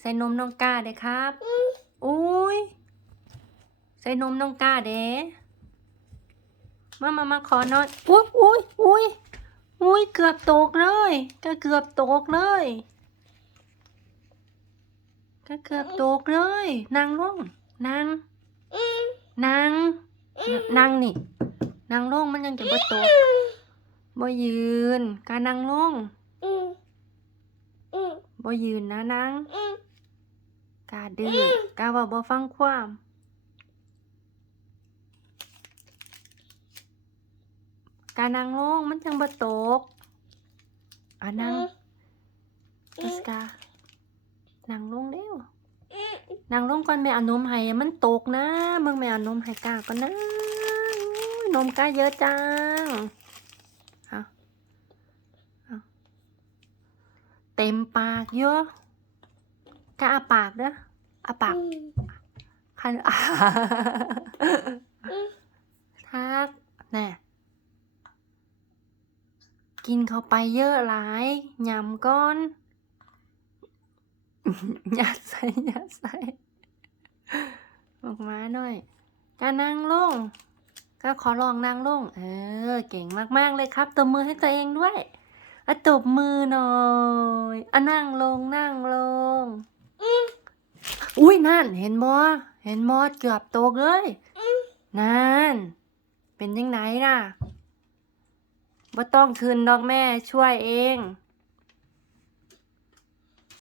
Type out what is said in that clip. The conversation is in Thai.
ใส่นมน้องกาเด้ครับอุ้ยใส่นมน้องกาเด้มามามาขอหน่อยอุ้ยอุ้ยอุ้ยอุ้ยเกือบตกเลยก็เกือบตกเลยก็เกือบตกเลยนางลงนางนางนางนี่นางลงมันยังจะบ่ตกบ่ยืนการนางลงบ่ยืนนะนาง กาดื้อกาว่าบ่ฟังความการนางลงมันจังบ่ตกอะนางอิสกานางลงเร็วนางลงก่อนแม่เอานมให้มันตกนะมึงแม่เอานมให้กาก่อนนะอุ๊ยนมกาเยอะจังเอาเอาเต็มปากเยอะ กาอาปากเด้ออาปากคันอ่าทักแน่กินเข้าไปเยอะหลายยำก้อนยัดใส่ยัดใส่ออกมาหน่อยการนั่งลงก็ขอลองนั่งลง เออ เก่งมากๆเลยครับตบมือให้ตัวเองด้วยอะตบมือหน่อยอะนั่งลงนั่งลง อุ้ยนั่น เห็นบอเห็นบอเกือบตกเลยนั่น เป็นยังไงล่ะบ่ต้องคืนดอกแม่ช่วยเอง